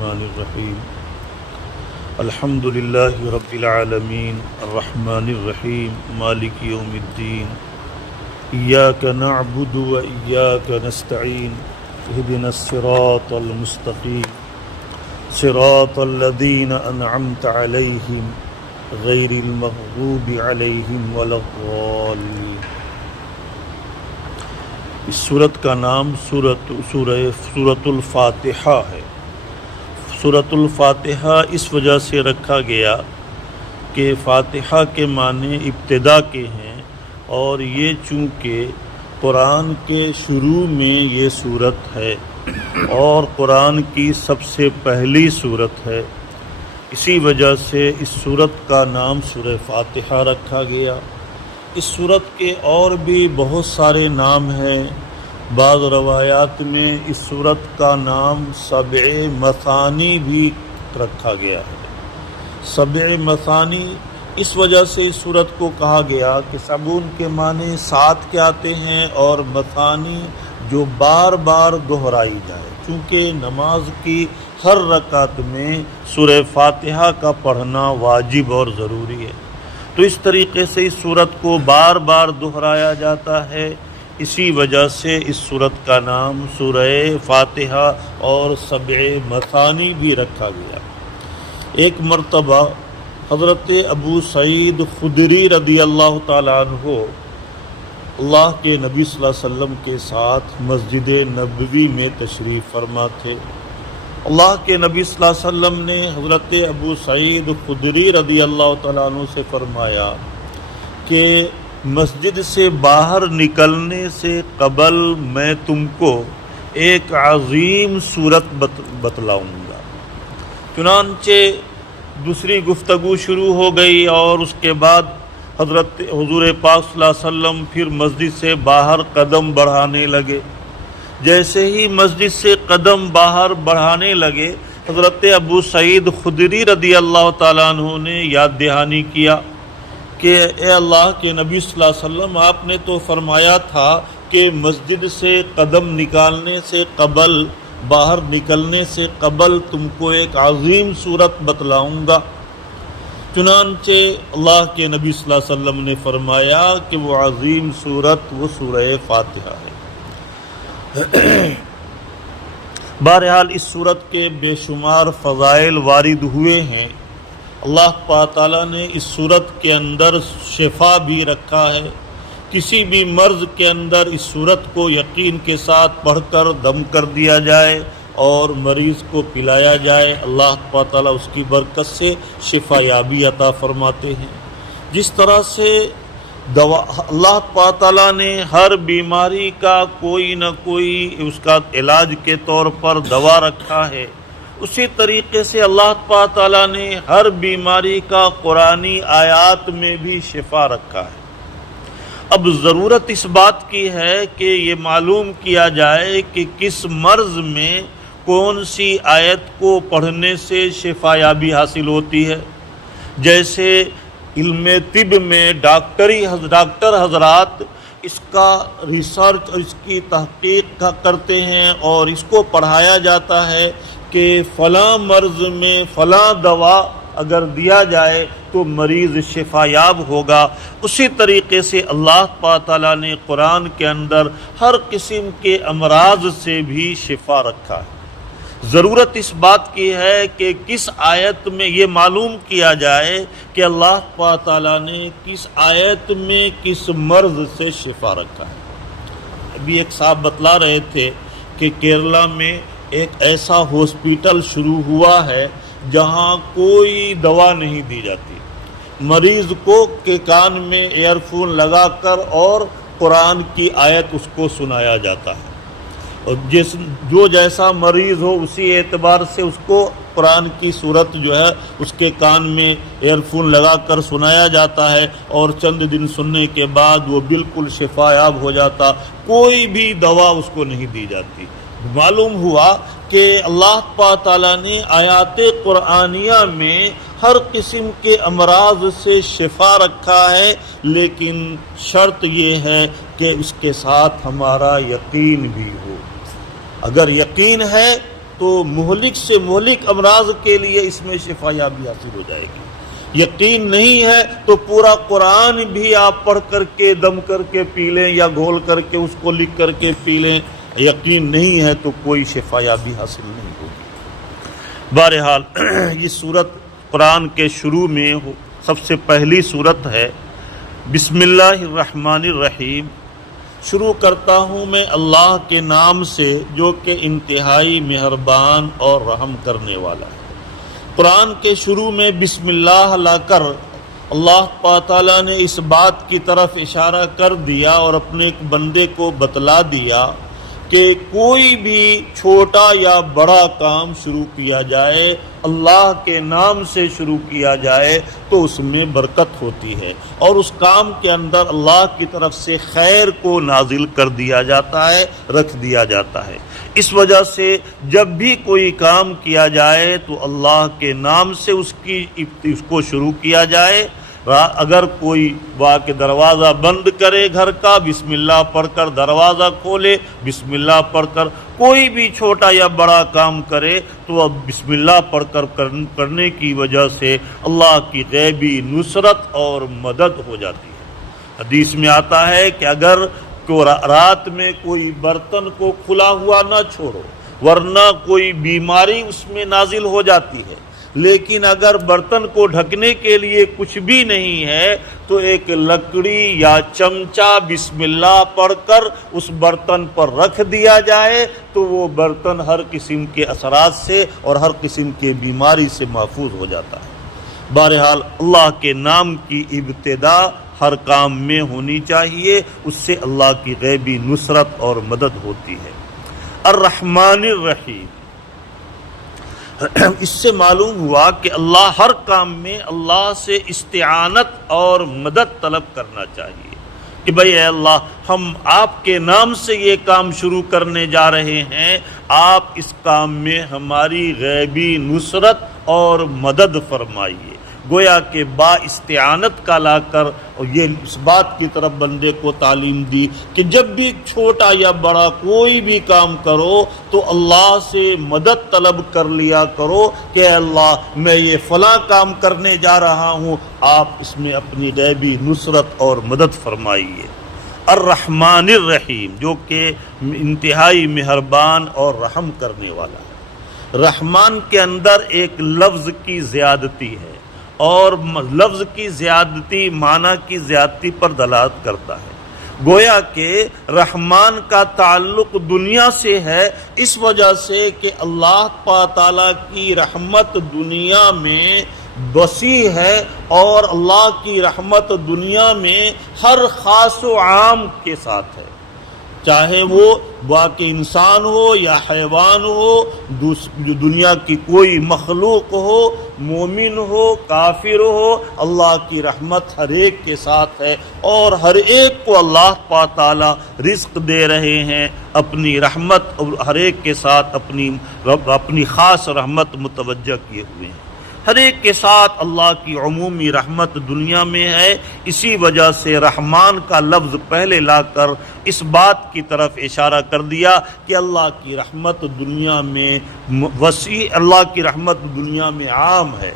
الرحمن الرحیم الحمد للہ رب العالمین الرحمن الرحیم مالک یوم الدین ایاک نعبد و ایاک نستعین اہدنا الصراط المستقیم صراط الذین انعمت علیہم غیر المغضوب علیہم ولا الضالین۔ اس سورت کا نام سورۃ الفاتحہ ہے۔ سورۃ الفاتحہ اس وجہ سے رکھا گیا کہ فاتحہ کے معنی ابتدا کے ہیں، اور یہ چونکہ قرآن کے شروع میں یہ سورت ہے اور قرآن کی سب سے پہلی سورت ہے، اسی وجہ سے اس سورت کا نام سورہ فاتحہ رکھا گیا۔ اس سورت کے اور بھی بہت سارے نام ہیں۔ بعض روایات میں اس سورت کا نام سبع مثانی بھی رکھا گیا ہے۔ سبع مثانی اس وجہ سے اس سورت کو کہا گیا کہ سبعون کے معنی 7 کے آتے ہیں، اور مثانی جو بار بار دہرائی جائے، چونکہ نماز کی ہر رکعت میں سورہ فاتحہ کا پڑھنا واجب اور ضروری ہے، تو اس طریقے سے اس سورت کو بار بار دہرایا جاتا ہے، اسی وجہ سے اس سورت کا نام سورہ فاتحہ اور سبع مثانی بھی رکھا گیا۔ ایک مرتبہ حضرت ابو سعید خدری رضی اللہ تعالیٰ عنہ اللہ کے نبی صلی اللہ علیہ وسلم کے ساتھ مسجد نبوی میں تشریف فرما تھے۔ اللہ کے نبی صلی اللہ علیہ وسلم نے حضرت ابو سعید خدری رضی اللہ تعالیٰ عنہ سے فرمایا کہ مسجد سے باہر نکلنے سے قبل میں تم کو ایک عظیم صورت بتلاؤں گا۔ چنانچہ دوسری گفتگو شروع ہو گئی، اور اس کے بعد حضور پاک صلی اللہ علیہ وسلم پھر مسجد سے باہر قدم بڑھانے لگے۔ جیسے ہی مسجد سے قدم باہر بڑھانے لگے، حضرت ابو سعید خدری رضی اللہ تعالیٰ عنہ نے یاد دہانی کیا کہ اے اللہ کے نبی صلی اللہ علیہ وسلم، آپ نے تو فرمایا تھا کہ مسجد سے قدم نکالنے سے قبل، باہر نکلنے سے قبل تم کو ایک عظیم صورت بتلاؤں گا۔ چنانچہ اللہ کے نبی صلی اللہ علیہ وسلم نے فرمایا کہ وہ عظیم صورت وہ سورہ فاتحہ ہے۔ بہرحال اس صورت کے بے شمار فضائل وارد ہوئے ہیں۔ اللہ تعالیٰ نے اس صورت کے اندر شفا بھی رکھا ہے۔ کسی بھی مرض کے اندر اس صورت کو یقین کے ساتھ پڑھ کر دم کر دیا جائے اور مریض کو پلایا جائے، اللہ تعالیٰ اس کی برکت سے شفا یابی عطا فرماتے ہیں۔ جس طرح سے اللہ تعالیٰ نے ہر بیماری کا کوئی نہ کوئی اس کا علاج کے طور پر دوا رکھا ہے، اسی طریقے سے اللہ تعالیٰ نے ہر بیماری کا قرآنی آیات میں بھی شفا رکھا ہے۔ اب ضرورت اس بات کی ہے کہ یہ معلوم کیا جائے کہ کس مرض میں کون سی آیت کو پڑھنے سے شفا یابی حاصل ہوتی ہے۔ جیسے علم طب میں ڈاکٹر حضرات اس کا ریسرچ اور اس کی تحقیق کرتے ہیں، اور اس کو پڑھایا جاتا ہے کہ فلاں مرض میں فلاں دوا اگر دیا جائے تو مریض شفا یاب ہوگا۔ اسی طریقے سے اللہ تعالیٰ نے قرآن کے اندر ہر قسم کے امراض سے بھی شفا رکھا ہے۔ ضرورت اس بات کی ہے کہ کس آیت میں یہ معلوم کیا جائے کہ اللہ تعالیٰ نے کس آیت میں کس مرض سے شفا رکھا ہے۔ ابھی ایک صاحب بتلا رہے تھے کہ کیرلا میں ایک ایسا ہاسپٹل شروع ہوا ہے جہاں کوئی دوا نہیں دی جاتی، مریض کو کے کان میں ایئر فون لگا کر اور قرآن کی آیت اس کو سنایا جاتا ہے، اور جو جیسا مریض ہو اسی اعتبار سے اس کو قرآن کی صورت جو ہے اس کے کان میں ایئر فون لگا کر سنایا جاتا ہے، اور چند دن سننے کے بعد وہ بالکل شفا یاب ہو جاتا، کوئی بھی دوا اس کو نہیں دی جاتی۔ معلوم ہوا کہ اللہ تعالیٰ نے آیات قرآنیہ میں ہر قسم کے امراض سے شفا رکھا ہے، لیکن شرط یہ ہے کہ اس کے ساتھ ہمارا یقین بھی ہو۔ اگر یقین ہے تو مہلک سے مہلک امراض کے لیے اس میں شفا یابی حاصل ہو جائے گی۔ یقین نہیں ہے تو پورا قرآن بھی آپ پڑھ کر کے دم کر کے پی لیں یا گھول کر کے اس کو لکھ کر کے پی لیں، یقین نہیں ہے تو کوئی شفا یابی حاصل نہیں ہوگی۔ بہرحال یہ سورت قرآن کے شروع میں سب سے پہلی سورت ہے۔ بسم اللہ الرحمن الرحیم، شروع کرتا ہوں میں اللہ کے نام سے جو کہ انتہائی مہربان اور رحم کرنے والا ہے۔ قرآن کے شروع میں بسم اللہ لا کر اللہ تعالیٰ نے اس بات کی طرف اشارہ کر دیا اور اپنے ایک بندے کو بتلا دیا کہ کوئی بھی چھوٹا یا بڑا کام شروع کیا جائے، اللہ کے نام سے شروع کیا جائے تو اس میں برکت ہوتی ہے، اور اس کام کے اندر اللہ کی طرف سے خیر کو نازل کر دیا جاتا ہے، رکھ دیا جاتا ہے۔ اس وجہ سے جب بھی کوئی کام کیا جائے تو اللہ کے نام سے اس کو شروع کیا جائے۔ اگر کوئی کے دروازہ بند کرے گھر کا، بسم اللہ پڑھ کر دروازہ کھولے، بسم اللہ پڑھ کر کوئی بھی چھوٹا یا بڑا کام کرے تو اب بسم اللہ پڑھ کر کرنے کی وجہ سے اللہ کی غیبی نصرت اور مدد ہو جاتی ہے۔ حدیث میں آتا ہے کہ اگر رات میں کوئی برتن کو کھلا ہوا نہ چھوڑو ورنہ کوئی بیماری اس میں نازل ہو جاتی ہے، لیکن اگر برتن کو ڈھکنے کے لیے کچھ بھی نہیں ہے تو ایک لکڑی یا چمچہ بسم اللہ پڑھ کر اس برتن پر رکھ دیا جائے تو وہ برتن ہر قسم کے اثرات سے اور ہر قسم کے بیماری سے محفوظ ہو جاتا ہے۔ بہرحال اللہ کے نام کی ابتدا ہر کام میں ہونی چاہیے، اس سے اللہ کی غیبی نصرت اور مدد ہوتی ہے۔ الرحمن الرحیم، اس سے معلوم ہوا کہ اللہ ہر کام میں اللہ سے استعانت اور مدد طلب کرنا چاہیے کہ بھئی اے اللہ، ہم آپ کے نام سے یہ کام شروع کرنے جا رہے ہیں، آپ اس کام میں ہماری غیبی نصرت اور مدد فرمائیے۔ گویا کہ با استعانت کا لا کر اور یہ اس بات کی طرف بندے کو تعلیم دی کہ جب بھی چھوٹا یا بڑا کوئی بھی کام کرو تو اللہ سے مدد طلب کر لیا کرو کہ اے اللہ میں یہ فلاں کام کرنے جا رہا ہوں، آپ اس میں اپنی غیبی نصرت اور مدد فرمائیے۔ الرحمن الرحیم، جو کہ انتہائی مہربان اور رحم کرنے والا ہے۔ رحمان کے اندر ایک لفظ کی زیادتی ہے اور لفظ کی زیادتی معنی کی زیادتی پر دلالت کرتا ہے۔ گویا کہ رحمان کا تعلق دنیا سے ہے، اس وجہ سے کہ اللہ تعالیٰ کی رحمت دنیا میں وسیع ہے اور اللہ کی رحمت دنیا میں ہر خاص و عام کے ساتھ ہے، چاہے وہ باقی انسان ہو یا حیوان ہو، دنیا کی کوئی مخلوق ہو، مومن ہو کافر ہو، اللہ کی رحمت ہر ایک کے ساتھ ہے اور ہر ایک کو اللہ تعالی رزق دے رہے ہیں، اپنی رحمت ہر ایک کے ساتھ اپنی خاص رحمت متوجہ کیے ہوئے ہیں۔ ہر ایک کے ساتھ اللہ کی عمومی رحمت دنیا میں ہے، اسی وجہ سے رحمان کا لفظ پہلے لا کر اس بات کی طرف اشارہ کر دیا کہ اللہ کی رحمت دنیا میں وسیع، اللہ کی رحمت دنیا میں عام ہے۔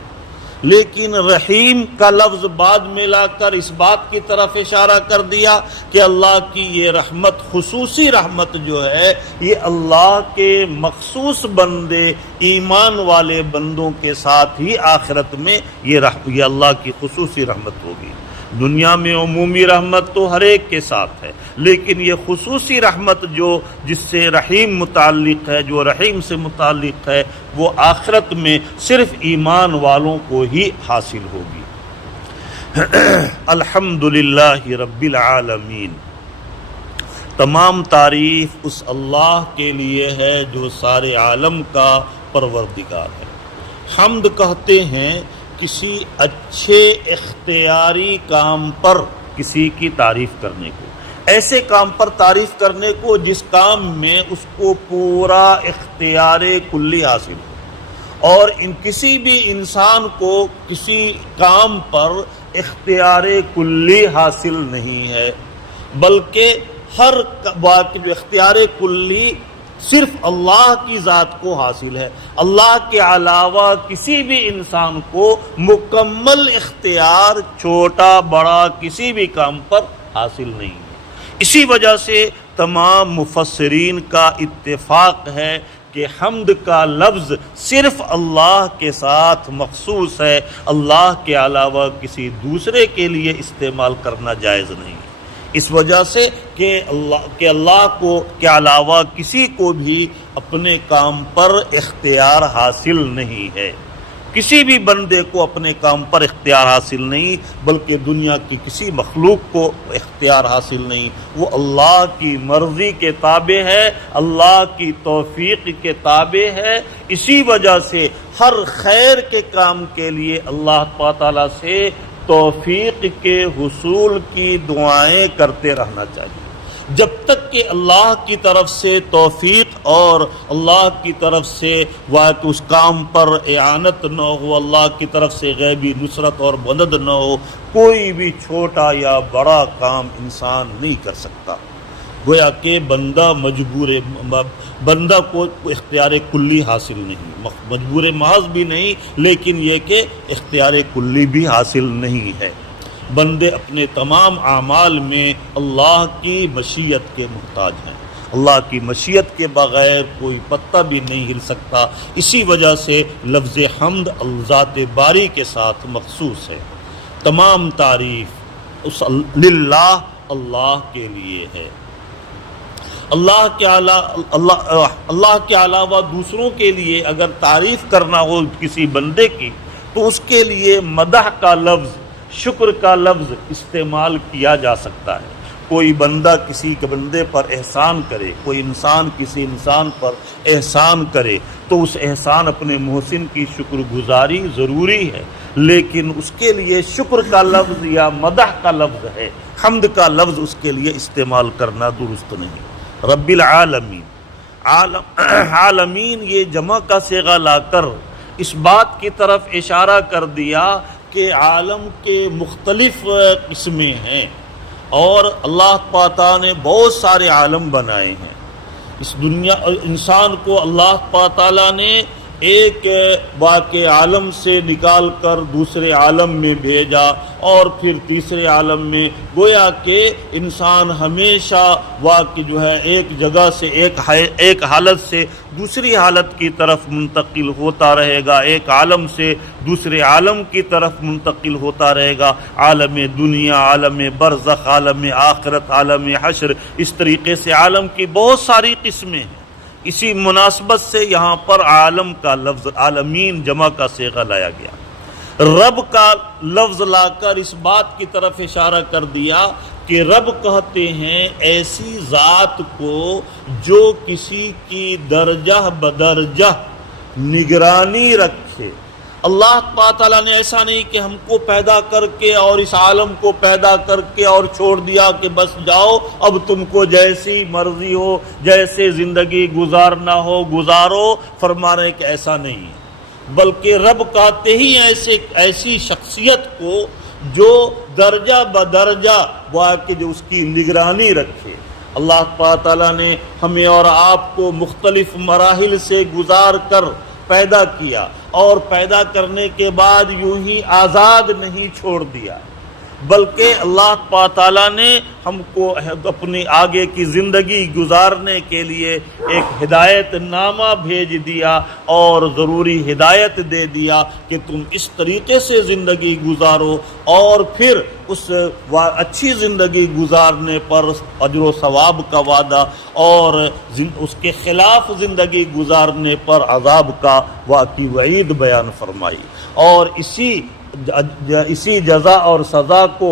لیکن رحیم کا لفظ بعد میں لا کر اس بات کی طرف اشارہ کر دیا کہ اللہ کی یہ رحمت، خصوصی رحمت جو ہے، یہ اللہ کے مخصوص بندے، ایمان والے بندوں کے ساتھ ہی آخرت میں یہ اللہ کی خصوصی رحمت ہوگی۔ دنیا میں عمومی رحمت تو ہر ایک کے ساتھ ہے، لیکن یہ خصوصی رحمت جس سے رحیم متعلق ہے، جو رحیم سے متعلق ہے، وہ آخرت میں صرف ایمان والوں کو ہی حاصل ہوگی۔ الحمدللہ رب العالمین، تمام تعریف اس اللہ کے لیے ہے جو سارے عالم کا پروردگار ہے۔ حمد کہتے ہیں کسی اچھے اختیاری کام پر کسی کی تعریف کرنے کو، ایسے کام پر تعریف کرنے کو جس کام میں اس کو پورا اختیار کلی حاصل ہو، اور کسی بھی انسان کو کسی کام پر اختیار کلی حاصل نہیں ہے، بلکہ ہر بات جو اختیار کلی صرف اللہ کی ذات کو حاصل ہے۔ اللہ کے علاوہ کسی بھی انسان کو مکمل اختیار چھوٹا بڑا کسی بھی کام پر حاصل نہیں ہے۔ اسی وجہ سے تمام مفسرین کا اتفاق ہے کہ حمد کا لفظ صرف اللہ کے ساتھ مخصوص ہے، اللہ کے علاوہ کسی دوسرے کے لیے استعمال کرنا جائز نہیں، اس وجہ سے کہ اللہ کے علاوہ کسی کو بھی اپنے کام پر اختیار حاصل نہیں ہے۔ کسی بھی بندے کو اپنے کام پر اختیار حاصل نہیں، بلکہ دنیا کی کسی مخلوق کو اختیار حاصل نہیں۔ وہ اللہ کی مرضی کے تابع ہے، اللہ کی توفیق کے تابع ہے۔ اسی وجہ سے ہر خیر کے کام کے لیے اللہ تعالیٰ سے توفیق کے حصول کی دعائیں کرتے رہنا چاہیے۔ جب تک کہ اللہ کی طرف سے توفیق اور اللہ کی طرف سے اس کام پر اعانت نہ ہو، اللہ کی طرف سے غیبی نصرت اور مدد نہ ہو، کوئی بھی چھوٹا یا بڑا کام انسان نہیں کر سکتا۔ گویا کہ بندہ کو اختیار کلی حاصل نہیں، مجبور محض بھی نہیں، لیکن یہ کہ اختیار کلی بھی حاصل نہیں ہے۔ بندے اپنے تمام اعمال میں اللہ کی مشیت کے محتاج ہیں، اللہ کی مشیت کے بغیر کوئی پتہ بھی نہیں ہل سکتا۔ اسی وجہ سے لفظ حمد ذات باری کے ساتھ مخصوص ہے۔ تمام تعریف اس للہ اللہ کے لیے ہے۔ اللہ کے علاوہ دوسروں کے لیے اگر تعریف کرنا ہو کسی بندے کی تو اس کے لیے مدح کا لفظ، شکر کا لفظ استعمال کیا جا سکتا ہے۔ کوئی بندہ کسی کے بندے پر احسان کرے، کوئی انسان کسی انسان پر احسان کرے تو اس احسان اپنے محسن کی شکر گزاری ضروری ہے، لیکن اس کے لیے شکر کا لفظ یا مدح کا لفظ ہے، حمد کا لفظ اس کے لیے استعمال کرنا درست نہیں۔ رب العالمین، عالمین یہ جمع کا صیغہ لا کر اس بات کی طرف اشارہ کر دیا کہ عالم کے مختلف قسمیں ہیں، اور اللہ تعالیٰ نے بہت سارے عالم بنائے ہیں۔ اس دنیا انسان کو اللہ تعالیٰ نے ایک واقع عالم سے نکال کر دوسرے عالم میں بھیجا اور پھر تیسرے عالم میں، گویا کہ انسان ہمیشہ ایک جگہ سے ایک حالت سے دوسری حالت کی طرف منتقل ہوتا رہے گا، ایک عالم سے دوسرے عالم کی طرف منتقل ہوتا رہے گا۔ عالم دنیا، عالم برزخ، عالم آخرت، عالم حشر، اس طریقے سے عالم کی بہت ساری قسمیں ہیں۔ اسی مناسبت سے یہاں پر عالم کا لفظ، عالمین جمع کا صیغہ لایا گیا۔ رب کا لفظ لا کر اس بات کی طرف اشارہ کر دیا کہ رب کہتے ہیں ایسی ذات کو جو کسی کی درجہ بدرجہ نگرانی رکھے۔ اللہ تعالیٰ نے ایسا نہیں کہ ہم کو پیدا کر کے اور اس عالم کو پیدا کر کے اور چھوڑ دیا کہ بس جاؤ اب تم کو جیسی مرضی ہو، جیسے زندگی گزارنا ہو گزارو، فرما رہے کہ ایسا نہیں ہے، بلکہ رب کہتے ہی ایسی شخصیت کو جو درجہ بدرجہ جو اس کی نگرانی رکھے۔ اللہ تعالیٰ نے ہمیں اور آپ کو مختلف مراحل سے گزار کر پیدا کیا، اور پیدا کرنے کے بعد یوں ہی آزاد نہیں چھوڑ دیا، بلکہ اللہ تعالیٰ نے ہم کو اپنی آگے کی زندگی گزارنے کے لیے ایک ہدایت نامہ بھیج دیا اور ضروری ہدایت دے دیا کہ تم اس طریقے سے زندگی گزارو، اور پھر اس اچھی زندگی گزارنے پر اجر و ثواب کا وعدہ، اور اس کے خلاف زندگی گزارنے پر عذاب کا واقعی وعید بیان فرمائی۔ اور اسی جزا اور سزا کو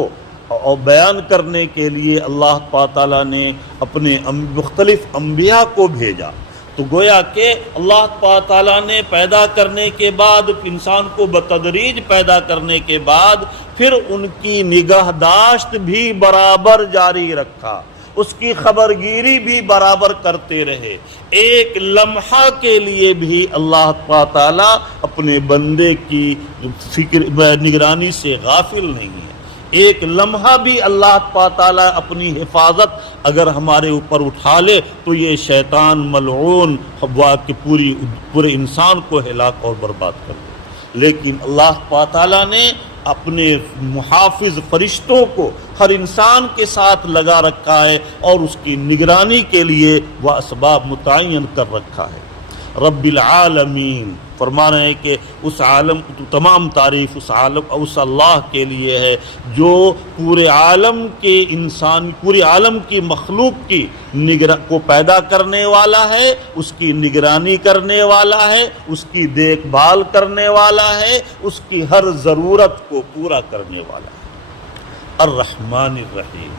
بیان کرنے کے لیے اللہ تعالیٰ نے اپنے مختلف انبیاء کو بھیجا۔ تو گویا کہ اللہ تعالیٰ نے پیدا کرنے کے بعد انسان کو بتدریج پیدا کرنے کے بعد پھر ان کی نگہداشت بھی برابر جاری رکھا، اس کی خبرگیری بھی برابر کرتے رہے۔ ایک لمحہ کے لیے بھی اللہ تعالیٰ اپنے بندے کی فکر نگرانی سے غافل نہیں ہے۔ ایک لمحہ بھی اللہ تعالیٰ اپنی حفاظت اگر ہمارے اوپر اٹھا لے تو یہ شیطان ملعون ہوا کہ پورے انسان کو ہلاک اور برباد کر دے۔ لیکن اللہ تعالیٰ نے اپنے محافظ فرشتوں کو ہر انسان کے ساتھ لگا رکھا ہے اور اس کی نگرانی کے لیے وہ اسباب متعین کر رکھا ہے۔ رب العالمین فرما رہے ہیں کہ اس عالم تمام تعریف اس اللہ کے لیے ہے جو پورے عالم کی مخلوق کی کو پیدا کرنے والا ہے، اس کی نگرانی کرنے والا ہے، اس کی دیکھ بھال کرنے والا ہے، اس کی ہر ضرورت کو پورا کرنے والا ہے۔ الرحمن الرحیم،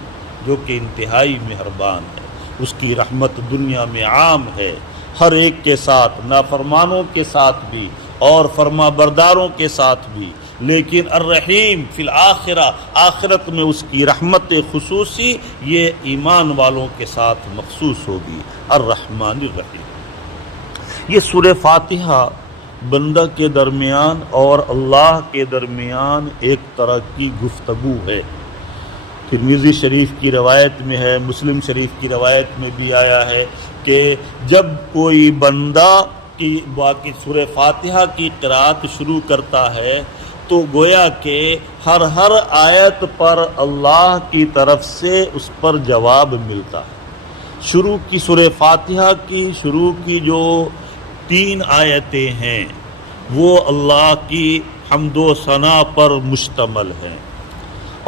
جو کہ انتہائی مہربان ہے، اس کی رحمت دنیا میں عام ہے، ہر ایک کے ساتھ، نافرمانوں کے ساتھ بھی اور فرما برداروں کے ساتھ بھی، لیکن الرحیم فی الآخرہ، آخرت میں اس کی رحمت خصوصی یہ ایمان والوں کے ساتھ مخصوص ہوگی۔ الرحمن الرحیم، یہ سورہ فاتحہ بندہ کے درمیان اور اللہ کے درمیان ایک طرح کی گفتگو ہے۔ ترمذی شریف کی روایت میں ہے، مسلم شریف کی روایت میں بھی آیا ہے کہ جب کوئی بندہ کی سورہ فاتحہ کی قرأت شروع کرتا ہے تو گویا کہ ہر آیت پر اللہ کی طرف سے اس پر جواب ملتا ہے۔ شروع کی سورہ فاتحہ کی شروع کی جو 3 آیتیں ہیں وہ اللہ کی حمد و ثنا پر مشتمل ہیں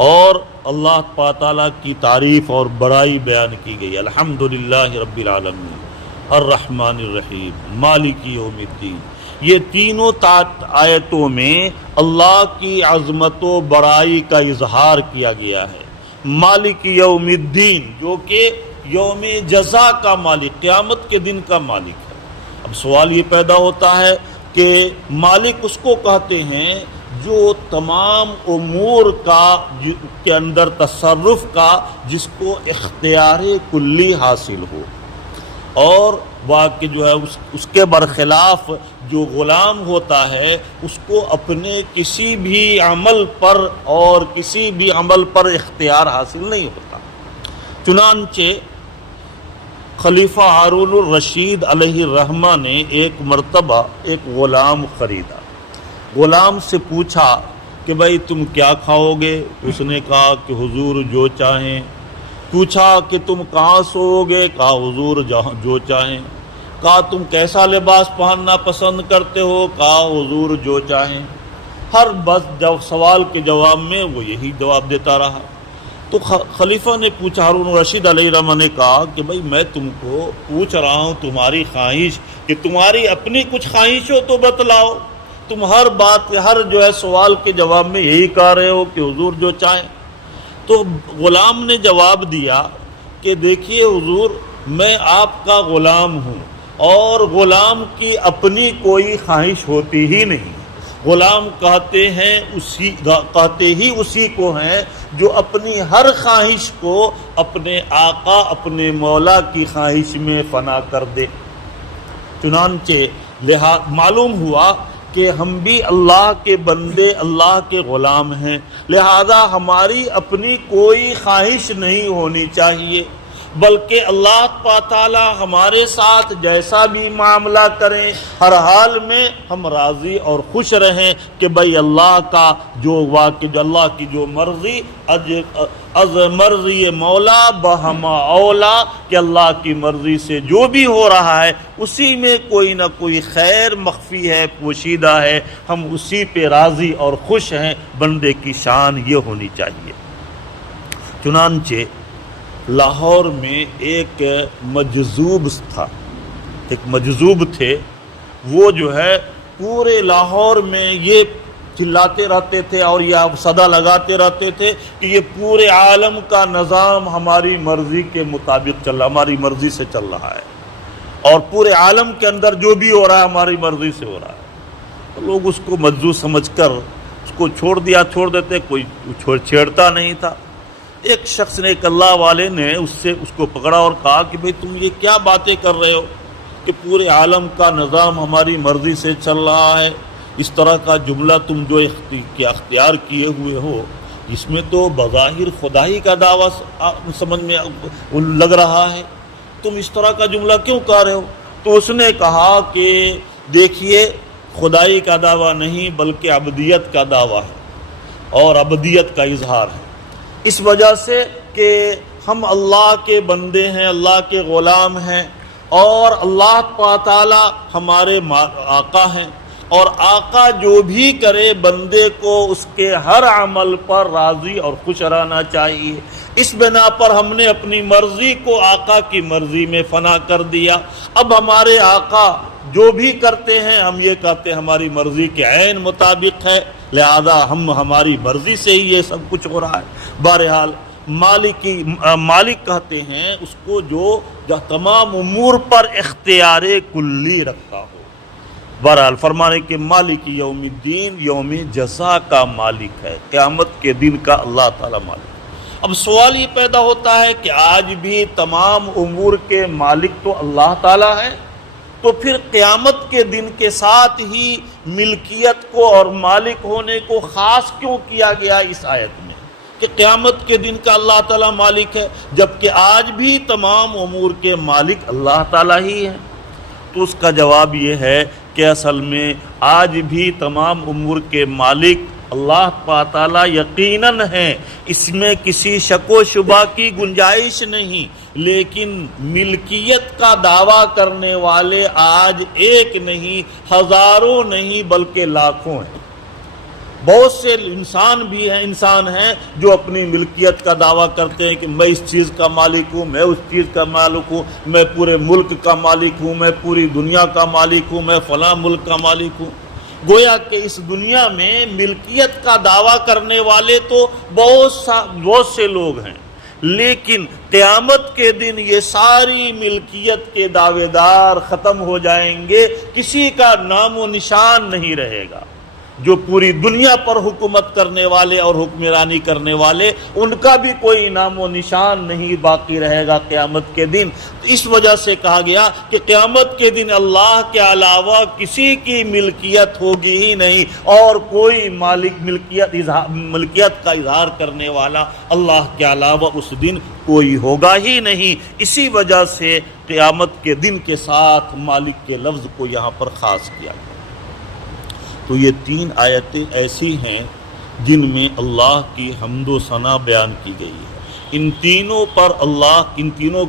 اور اللہ تعالیٰ کی تعریف اور بڑائی بیان کی گئی۔ الحمدللہ رب العالمین، الرحمن الرحیم، مالک یوم الدین۔ یہ تینوں آیتوں میں اللہ کی عظمت و بڑائی کا اظہار کیا گیا ہے۔ مالک یوم الدین، جو کہ یوم جزا کا مالک، قیامت کے دن کا مالک ہے۔ اب سوال یہ پیدا ہوتا ہے کہ مالک اس کو کہتے ہیں جو تمام امور کے اندر تصرف کا جس کو اختیار کلی حاصل ہو، اور واقع جو ہے اس کے برخلاف جو غلام ہوتا ہے اس کو اپنے کسی بھی عمل پر اختیار حاصل نہیں ہوتا۔ چنانچہ خلیفہ ہارون الرشید علیہ الرحمہ نے ایک مرتبہ ایک غلام خریدا۔ غلام سے پوچھا کہ بھائی تم کیا کھاؤ گے؟ اس نے کہا کہ حضور جو چاہیں۔ پوچھا کہ تم کہاں سوؤ گے؟ کہا حضور جو چاہیں۔ کہا تم کیسا لباس پہننا پسند کرتے ہو؟ کہا حضور جو چاہیں۔ ہر بس سوال کے جواب میں وہ یہی جواب دیتا رہا۔ تو خلیفہ نے پوچھا، ہارون الرشید علیہ الرحمہ نے کہا کہ بھائی میں تم کو پوچھ رہا ہوں تمہاری خواہش، کہ تمہاری اپنی کچھ خواہش ہو تو بتلاؤ، تم ہر بات ہر جو ہے سوال کے جواب میں یہی کہہ رہے ہو کہ حضور جو چاہیں۔ تو غلام نے جواب دیا کہ دیکھیے حضور، میں آپ کا غلام ہوں اور غلام کی اپنی کوئی خواہش ہوتی ہی نہیں۔ غلام کہتے ہی اسی کو ہیں جو اپنی ہر خواہش کو اپنے آقا اپنے مولا کی خواہش میں فنا کر دے۔ چنانچہ معلوم ہوا کہ ہم بھی اللہ کے بندے، اللہ کے غلام ہیں، لہذا ہماری اپنی کوئی خواہش نہیں ہونی چاہیے، بلکہ اللہ تعالی ہمارے ساتھ جیسا بھی معاملہ کریں ہر حال میں ہم راضی اور خوش رہیں کہ بھئی اللہ کا جو اللہ کی جو مرضی از مرضی مولا بہما اولا، کہ اللہ کی مرضی سے جو بھی ہو رہا ہے اسی میں کوئی نہ کوئی خیر مخفی ہے، پوشیدہ ہے، ہم اسی پہ راضی اور خوش ہیں۔ بندے کی شان یہ ہونی چاہیے۔ چنانچہ لاہور میں ایک مجذوب تھا، ایک مجذوب تھے، وہ جو ہے پورے لاہور میں یہ چلاتے رہتے تھے اور یہ صدا لگاتے رہتے تھے کہ یہ پورے عالم کا نظام ہماری مرضی کے مطابق چل رہا، ہماری مرضی سے چل رہا ہے، اور پورے عالم کے اندر جو بھی ہو رہا ہے ہماری مرضی سے ہو رہا ہے۔ تو لوگ اس کو مجذوب سمجھ کر اس کو چھوڑ دیتے، کوئی چھیڑتا نہیں تھا۔ ایک شخص نے، ایک اللہ والے نے اس کو پکڑا اور کہا کہ بھئی تم یہ کیا باتیں کر رہے ہو کہ پورے عالم کا نظام ہماری مرضی سے چل رہا ہے، اس طرح کا جملہ تم جو اختیار کیے ہوئے ہو، اس میں تو بظاہر خدائی کا دعویٰ سمجھ میں لگ رہا ہے، تم اس طرح کا جملہ کیوں کہہ رہے ہو؟ تو اس نے کہا کہ دیکھیے خدائی کا دعویٰ نہیں بلکہ عبدیت کا دعویٰ ہے اور عبدیت کا اظہار ہے، اس وجہ سے کہ ہم اللہ کے بندے ہیں، اللہ کے غلام ہیں، اور اللہ تعالی ہمارے آقا ہیں، اور آقا جو بھی کرے بندے کو اس کے ہر عمل پر راضی اور خوش رہنا چاہیے۔ اس بنا پر ہم نے اپنی مرضی کو آقا کی مرضی میں فنا کر دیا۔ اب ہمارے آقا جو بھی کرتے ہیں ہم یہ کہتے ہیں ہماری مرضی کے عین مطابق ہے، لہذا ہماری مرضی سے ہی یہ سب کچھ ہو رہا ہے۔ بہرحال مالک کہتے ہیں اس کو جو تمام امور پر اختیار کلی رکھتا ہو۔ بہرحال فرمانے کے مالک یوم الدین، یوم جزا کا مالک ہے، قیامت کے دن کا اللہ تعالی مالک۔ اب سوال یہ پیدا ہوتا ہے کہ آج بھی تمام امور کے مالک تو اللہ تعالی ہے، تو پھر قیامت کے دن کے ساتھ ہی ملکیت کو اور مالک ہونے کو خاص کیوں کیا گیا اس آیت میں کہ قیامت کے دن کا اللہ تعالی مالک ہے، جبکہ آج بھی تمام امور کے مالک اللہ تعالی ہی ہیں؟ تو اس کا جواب یہ ہے کہ اصل میں آج بھی تمام امور کے مالک اللہ تعالیٰ یقیناً ہیں، اس میں کسی شک و شبہ کی گنجائش نہیں، لیکن ملکیت کا دعویٰ کرنے والے آج ایک نہیں، ہزاروں نہیں بلکہ لاکھوں ہیں۔ بہت سے انسان ہیں جو اپنی ملکیت کا دعویٰ کرتے ہیں کہ میں اس چیز کا مالک ہوں، میں اس چیز کا مالک ہوں، میں پورے ملک کا مالک ہوں، میں پوری دنیا کا مالک ہوں، میں فلاں ملک کا مالک ہوں۔ گویا کہ اس دنیا میں ملکیت کا دعویٰ کرنے والے تو بہت سے لوگ ہیں، لیکن قیامت کے دن یہ ساری ملکیت کے دعوے دار ختم ہو جائیں گے، کسی کا نام و نشان نہیں رہے گا۔ جو پوری دنیا پر حکومت کرنے والے اور حکمرانی کرنے والے، ان کا بھی کوئی نام و نشان نہیں باقی رہے گا قیامت کے دن۔ اس وجہ سے کہا گیا کہ قیامت کے دن اللہ کے علاوہ کسی کی ملکیت ہوگی ہی نہیں، اور کوئی ملکیت کا اظہار کرنے والا اللہ کے علاوہ اس دن کوئی ہوگا ہی نہیں۔ اسی وجہ سے قیامت کے دن کے ساتھ مالک کے لفظ کو یہاں پر خاص کیا گیا۔ تو یہ تین آیتیں ایسی ہیں جن میں اللہ کی حمد و ثنا بیان کی گئی ہے۔ ان تینوں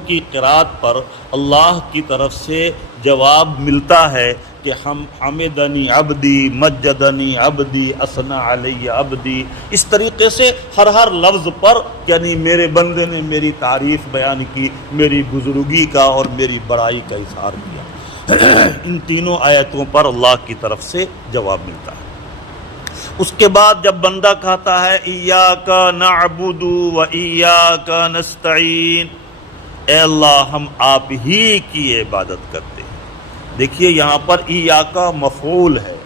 کی قرات پر اللہ کی طرف سے جواب ملتا ہے کہ ہم حمدنی عبدی، مجدنی عبدی، اثنا علی عبدی، اس طریقے سے ہر لفظ پر یعنی میرے بندے نے میری تعریف بیان کی، میری بزرگی کا اور میری بڑائی کا اظہار کیا۔ ان تینوں آیتوں پر اللہ کی طرف سے جواب ملتا ہے۔ اس کے بعد جب بندہ کہتا ہے ایاک نعبد و ایاک نستعین، اے اللہ ہم آپ ہی کی عبادت کرتے ہیں۔ دیکھیے یہاں پر ایاک مفعول ہے،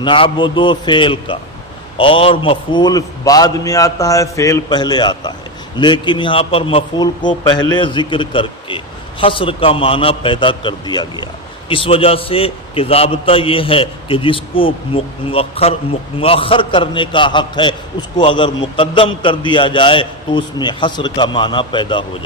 نعبد فعل کا، اور مفعول بعد میں آتا ہے، فعل پہلے آتا ہے، لیکن یہاں پر مفعول کو پہلے ذکر کر کے حصر کا معنی پیدا کر دیا گیا۔ اس وجہ سے کہ ضابطہ یہ ہے کہ جس کو مؤخر کرنے کا حق ہے اس کو اگر مقدم کر دیا جائے تو اس میں حصر کا معنی پیدا ہو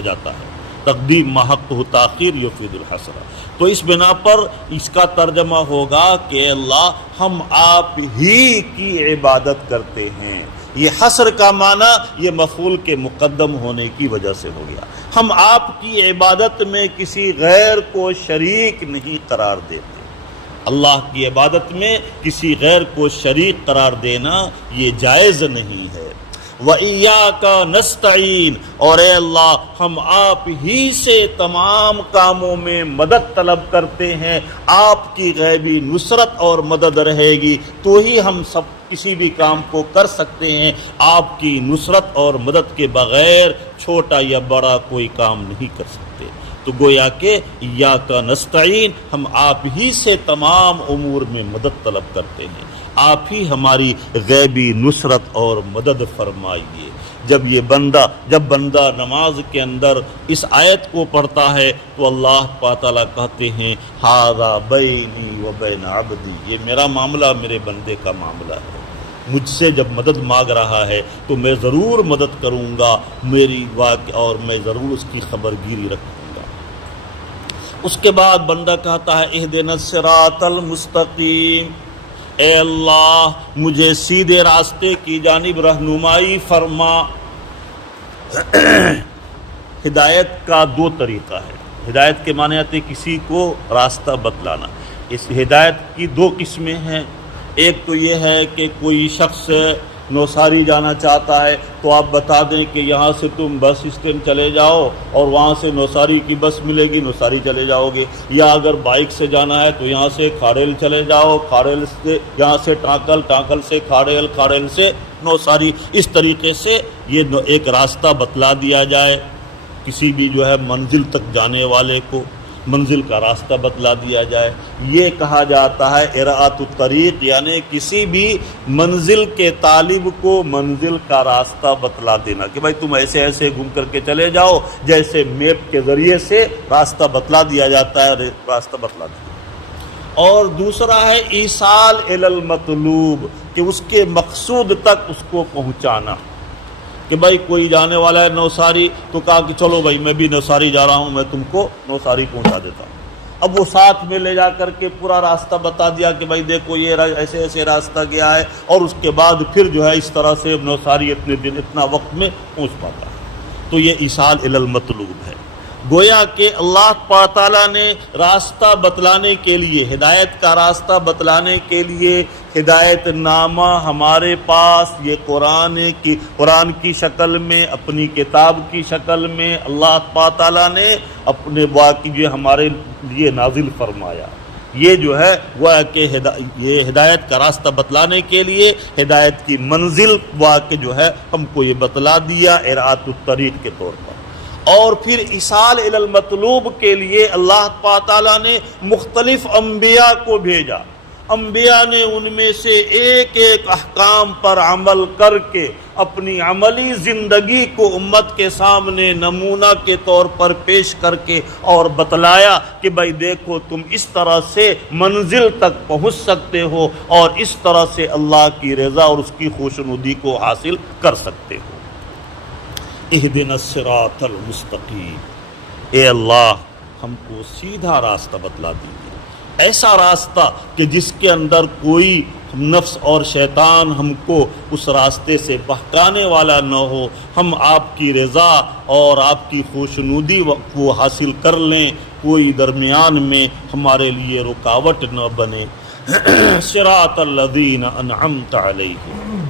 جاتا ہے۔ تقدیم محق ہو تاخیر یفید الحصر۔ تو اس بنا پر اس کا ترجمہ ہوگا کہ اللہ ہم آپ ہی کی عبادت کرتے ہیں۔ یہ حصر کا معنی یہ مفعول کے مقدم ہونے کی وجہ سے ہو گیا۔ ہم آپ کی عبادت میں کسی غیر کو شریک نہیں قرار دیتے۔ اللہ کی عبادت میں کسی غیر کو شریک قرار دینا یہ جائز نہیں ہے۔ وَإِيَّاكَ نَسْتَعِينُ، اور اے اللہ ہم آپ ہی سے تمام کاموں میں مدد طلب کرتے ہیں۔ آپ کی غیبی نصرت اور مدد رہے گی تو ہی ہم سب کسی بھی کام کو کر سکتے ہیں۔ آپ کی نصرت اور مدد کے بغیر چھوٹا یا بڑا کوئی کام نہیں کر سکتے۔ تو گویا کہ ایاک نستعین، ہم آپ ہی سے تمام امور میں مدد طلب کرتے ہیں، آپ ہی ہماری غیبی نصرت اور مدد فرمائیے۔ جب بندہ نماز کے اندر اس آیت کو پڑھتا ہے تو اللہ تعالیٰ کہتے ہیں ھذا بینی و بین عبدی، یہ میرا معاملہ میرے بندے کا معاملہ ہے۔ مجھ سے جب مدد مانگ رہا ہے تو میں ضرور مدد کروں گا میری واقع، اور میں ضرور اس کی خبر گیری رکھوں گا۔ اس کے بعد بندہ کہتا ہے اہدنا الصراط المستقیم، اے اللہ مجھے سیدھے راستے کی جانب رہنمائی فرما۔ ہدایت کا دو طریقہ ہے۔ ہدایت کے معنی آتے کسی کو راستہ بتلانا۔ اس ہدایت کی دو قسمیں ہیں۔ ایک تو یہ ہے کہ کوئی شخص نوساری جانا چاہتا ہے تو آپ بتا دیں کہ یہاں سے تم بس اسٹینڈ چلے جاؤ اور وہاں سے نوساری کی بس ملے گی، نوساری چلے جاؤ گے۔ یا اگر بائک سے جانا ہے تو یہاں سے کھاڑیل چلے جاؤ، کھاڑیل سے یہاں سے ٹانکل، ٹانکل سے کھاڑیل، کھاڑیل سے نوساری۔ اس طریقے سے یہ ایک راستہ بتلا دیا جائے، کسی بھی جو ہے منزل تک جانے والے کو منزل کا راستہ بتلا دیا جائے۔ یہ کہا جاتا ہے اراۃ الطریق، یعنی کسی بھی منزل کے طالب کو منزل کا راستہ بتلا دینا کہ بھائی تم ایسے ایسے گھوم کر کے چلے جاؤ، جیسے میپ کے ذریعے سے راستہ بتلا دیا جاتا ہے، راستہ بتلا دیا۔ اور دوسرا ہے ایصال الی المطلوب، کہ اس کے مقصود تک اس کو پہنچانا۔ کہ بھائی کوئی جانے والا ہے نوساری تو کہا کہ چلو بھائی میں بھی نوساری جا رہا ہوں، میں تم کو نوساری پہنچا دیتا ہوں۔ اب وہ ساتھ میں لے جا کر کے پورا راستہ بتا دیا کہ بھائی دیکھو یہ ایسے ایسے راستہ گیا ہے، اور اس کے بعد پھر جو ہے اس طرح سے نوساری اتنے دن اتنا وقت میں پہنچ پاتا ہے۔ تو یہ ایصال الی المطلوب ہے۔ گویا کہ اللہ تعالیٰ نے راستہ بتلانے کے لیے، ہدایت کا راستہ بتلانے کے لیے ہدایت نامہ ہمارے پاس یہ قرآن کی شکل میں، اپنی کتاب کی شکل میں اللہ تعالیٰ نے اپنے واقعی جو ہمارے لیے نازل فرمایا۔ یہ جو ہے وہ کہ یہ ہدایت کا راستہ بتلانے کے لیے ہدایت کی منزل واقع جو ہے ہم کو یہ بتلا دیا اراۃ الطریق کے طور پر۔ اور پھر ایصال الی المطلوب کے لیے اللہ تعالیٰ نے مختلف انبیاء کو بھیجا۔ انبیاء نے ان میں سے ایک ایک احکام پر عمل کر کے اپنی عملی زندگی کو امت کے سامنے نمونہ کے طور پر پیش کر کے اور بتلایا کہ بھائی دیکھو تم اس طرح سے منزل تک پہنچ سکتے ہو اور اس طرح سے اللہ کی رضا اور اس کی خوشنودی کو حاصل کر سکتے ہو۔ اہدنا الصراط المستقیم، اے اللہ ہم کو سیدھا راستہ بتلا دیجیے، ایسا راستہ کہ جس کے اندر کوئی نفس اور شیطان ہم کو اس راستے سے بہکانے والا نہ ہو، ہم آپ کی رضا اور آپ کی خوشنودی کو حاصل کر لیں، کوئی درمیان میں ہمارے لیے رکاوٹ نہ بنے۔ صراط الذین انعمت علیہم،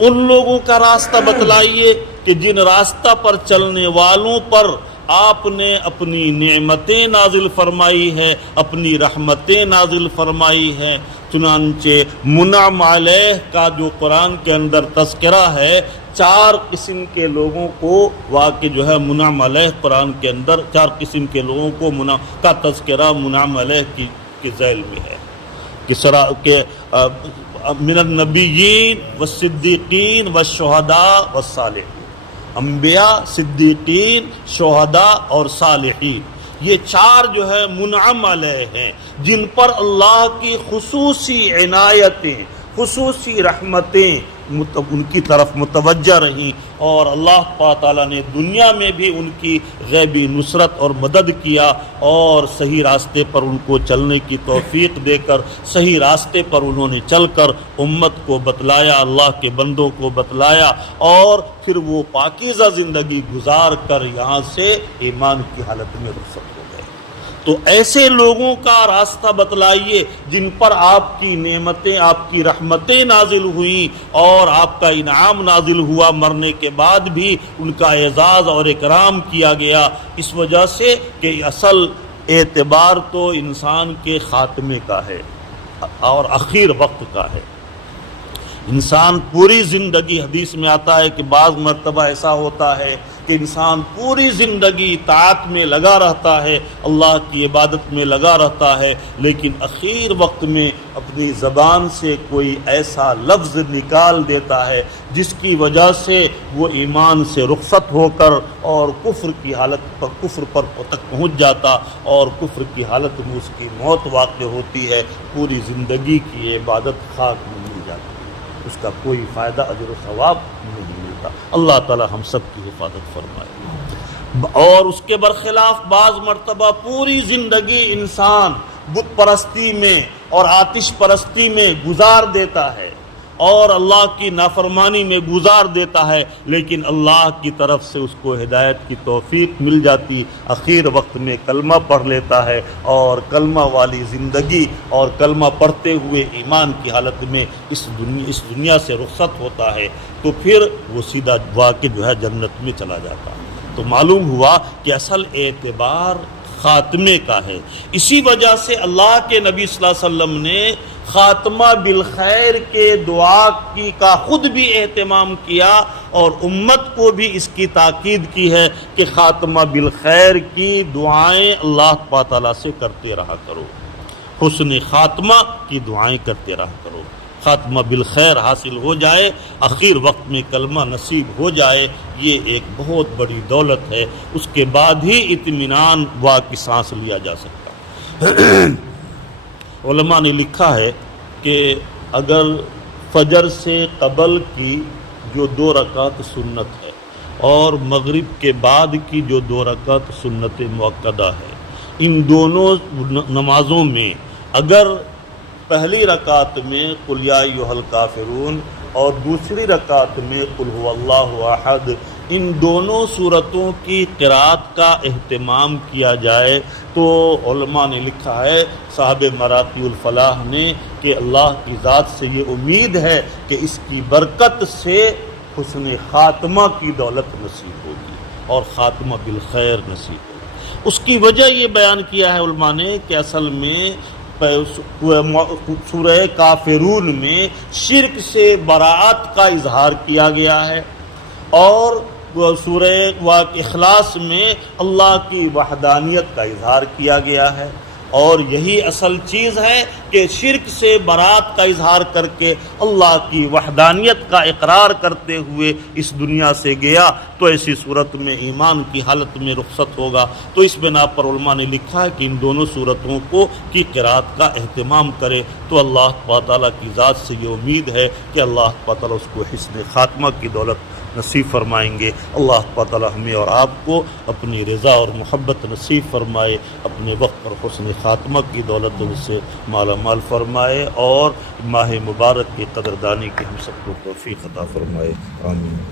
ان لوگوں کا راستہ بتلائیے کہ جن راستہ پر چلنے والوں پر آپ نے اپنی نعمتیں نازل فرمائی ہے، اپنی رحمتیں نازل فرمائی ہے۔ چنانچہ منعم علیہ کا جو قرآن کے اندر تذکرہ ہے، 4 قسم کے لوگوں کو واقع جو ہے منعم علیہ قرآن کے اندر 4 قسم کے لوگوں کو کا تذکرہ منعم علیہ کی ذیل میں ہے کہ من النبیین والصدیقین والشہداء والصالحین، انبیاء، صدیقین، شہداء اور صالحین، یہ 4 جو ہے منعم علیہ ہیں، جن پر اللہ کی خصوصی عنایتیں، خصوصی رحمتیں ان کی طرف متوجہ رہیں، اور اللہ تعالیٰ نے دنیا میں بھی ان کی غیبی نصرت اور مدد کیا، اور صحیح راستے پر ان کو چلنے کی توفیق دے کر صحیح راستے پر انہوں نے چل کر امت کو بتلایا، اللہ کے بندوں کو بتلایا، اور پھر وہ پاکیزہ زندگی گزار کر یہاں سے ایمان کی حالت میں رخصت ہو گئے۔ تو ایسے لوگوں کا راستہ بتلائیے جن پر آپ کی نعمتیں، آپ کی رحمتیں نازل ہوئیں اور آپ کا انعام نازل ہوا، مرنے کے بعد بھی ان کا اعزاز اور اکرام کیا گیا، اس وجہ سے کہ اصل اعتبار تو انسان کے خاتمے کا ہے اور اخیر وقت کا ہے۔ انسان پوری زندگی، حدیث میں آتا ہے کہ بعض مرتبہ ایسا ہوتا ہے کہ انسان پوری زندگی طاعت میں لگا رہتا ہے، اللہ کی عبادت میں لگا رہتا ہے، لیکن اخیر وقت میں اپنی زبان سے کوئی ایسا لفظ نکال دیتا ہے جس کی وجہ سے وہ ایمان سے رخصت ہو کر اور کفر کی حالت پر کفر پر تک پہنچ جاتا، اور کفر کی حالت میں اس کی موت واقع ہوتی ہے، پوری زندگی کی عبادت خاک میں مل جاتی ہے۔ اس کا کوئی فائدہ اجر و ثواب نہیں ملتا۔ اللہ تعالی ہم سب کی حفاظت فرمائے۔ اور اس کے برخلاف بعض مرتبہ پوری زندگی انسان بت پرستی میں اور آتش پرستی میں گزار دیتا ہے اور اللہ کی نافرمانی میں گزار دیتا ہے، لیکن اللہ کی طرف سے اس کو ہدایت کی توفیق مل جاتی، اخیر وقت میں کلمہ پڑھ لیتا ہے اور کلمہ والی زندگی اور کلمہ پڑھتے ہوئے ایمان کی حالت میں اس دنیا سے رخصت ہوتا ہے، تو پھر وہ سیدھا واقع جو ہے جنت میں چلا جاتا ہے۔ تو معلوم ہوا کہ اصل اعتبار خاتمے کا ہے۔ اسی وجہ سے اللہ کے نبی صلی اللہ علیہ وسلم نے خاتمہ بالخیر کے دعا کا خود بھی اہتمام کیا اور امت کو بھی اس کی تاکید کی ہے کہ خاتمہ بالخیر کی دعائیں اللہ تعالیٰ سے کرتے رہا کرو، حسن خاتمہ کی دعائیں کرتے رہا کرو، خاتمہ بالخیر حاصل ہو جائے، اخیر وقت میں کلمہ نصیب ہو جائے، یہ ایک بہت بڑی دولت ہے، اس کے بعد ہی اطمینان وا کی سانس لیا جا سکتا۔ علماء نے لکھا ہے کہ اگر فجر سے قبل کی جو 2 رکعت سنت ہے اور مغرب کے بعد کی جو 2 رکعت سنت مؤکدہ ہے، ان دونوں نمازوں میں اگر پہلی رکعت میں قل یا ایھا الکافرون اور دوسری رکعت میں قل ھو اللہ احد، ان دونوں صورتوں کی قرأت کا اہتمام کیا جائے تو علماء نے لکھا ہے، صاحب مراقی الفلاح نے، کہ اللہ کی ذات سے یہ امید ہے کہ اس کی برکت سے حسن خاتمہ کی دولت نصیب ہوگی اور خاتمہ بالخیر نصیب ہوگی۔ اس کی وجہ یہ بیان کیا ہے علماء نے کہ اصل میں سورہ کافرون میں شرک سے براءت کا اظہار کیا گیا ہے اور سورہ اخلاص میں اللہ کی وحدانیت کا اظہار کیا گیا ہے، اور یہی اصل چیز ہے کہ شرک سے برات کا اظہار کر کے اللہ کی وحدانیت کا اقرار کرتے ہوئے اس دنیا سے گیا تو ایسی صورت میں ایمان کی حالت میں رخصت ہوگا۔ تو اس بنا پر علماء نے لکھا ہے کہ ان دونوں صورتوں کی قرأت کا اہتمام کرے تو اللہ تعالیٰ کی ذات سے یہ امید ہے کہ اللہ تعالیٰ اس کو حسن خاتمہ کی دولت نصیب فرمائیں گے۔ اللہ تعالیٰ ہمیں اور آپ کو اپنی رضا اور محبت نصیب فرمائے، اپنے وقت پر حسن خاتمہ کی دولت سے مالا مال فرمائے اور ماہ مبارک کی قدردانی کی ہم سب کو توفیق عطا فرمائے، آمین۔